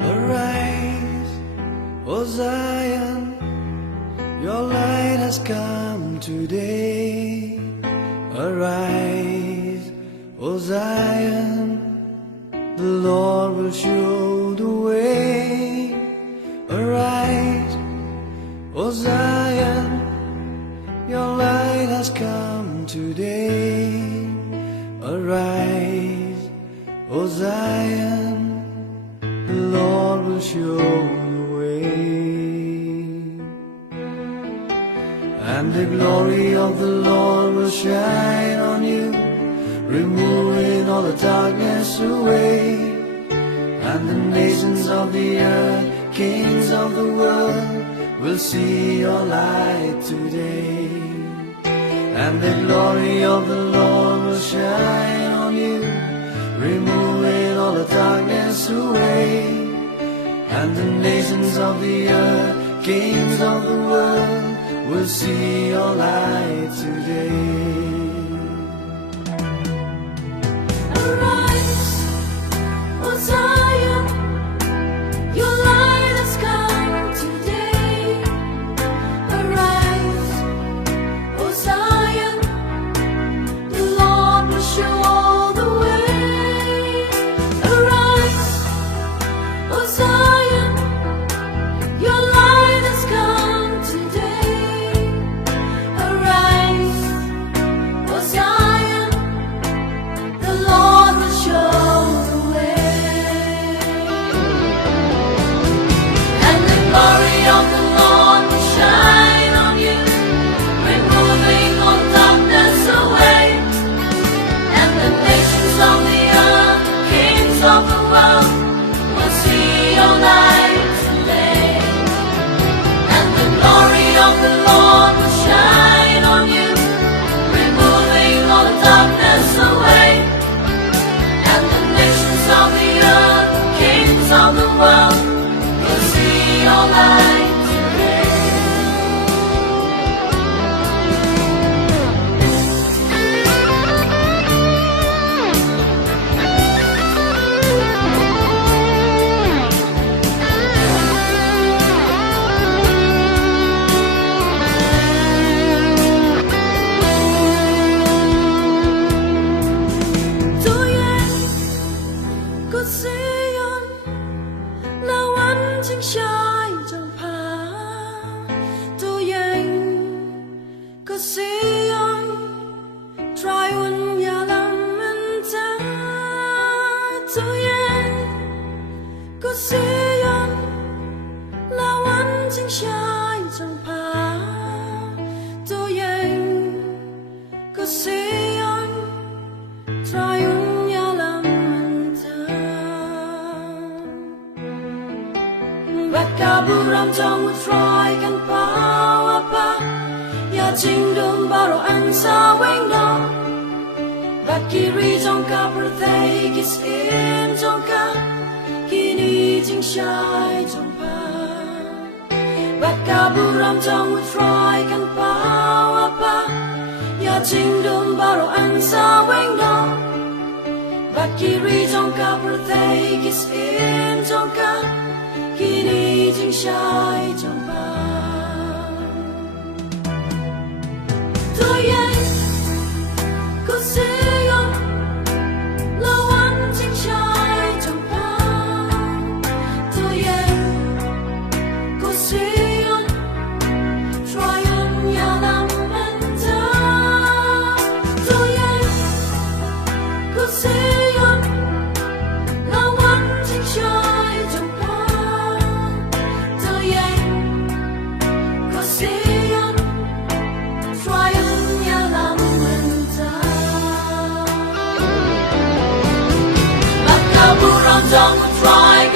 Arise, O Zion, your light has come today. Arise, O Zion, the Lord will show the way. Arise, O Zion, your light has come today. Arise, O Zion, the Lord will show the way. And the glory of the Lord will shine on you, removing all the darkness away. And the nations of the earth, kings of the world, will see your light today. And the glory of the Lord will shine on you, removing all the darkness away. And the nations of the earth, kings of the world, will see your light today. Arise, O Zion, your light has come today. Arise, O Zion, the Lord will show the way. Arise, O Zion, your light has come today. Arise, O Zion, the Lord will show the way. And the glory of the Lord will shine on you, removing all darkness away. And the nations of the earth, kings of the world, will see your light today. And the glory of the Lord will shine on you, removing all the darkness away. And the nations of the earth, kings of the world, will see your light today. Tuyen, có seion, là ánh trăng shine trong phá. Tuyen, có seion, try un ya lam menta. Tuyen, có seion, là ánh trăng shine trong phá. Tuyen, có seion, try un ya lam menta. Baka buram trong một try kan pa pa, ya ching dum baro an sa wing no. Baki ri trong ka birthday kiss in trong ka, kini jing shai trong pa. Baka buram trong một try kan pa pa, ya ching dum baro an sa wing no. Baki ri trong ka birthday kiss in trong ka, kini jing shai trong pa. Tuyen, có seion, lâu ánh jing shai trong pa. Tuyen, có seion, try un ya lam menta. Tuyen, có seion, lâu ánh jing shai trong pa. Tuyen, có seion, try un ya lam menta. Baka buram trong một try